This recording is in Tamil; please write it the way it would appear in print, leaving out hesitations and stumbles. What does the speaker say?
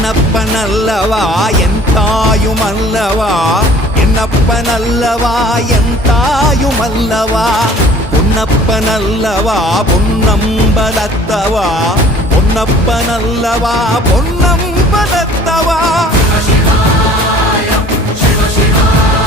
என்னப்பனல்லவா என் தாயுமல்லவா, என்னப்பனல்லவா என் தாயுமல்லவா, பொன்னப்பனல்லவா பொன்னம்பலத்தவா, பொன்னப்பனல்லவா பொன்னம்பலத்தவா. சிவ சிவாய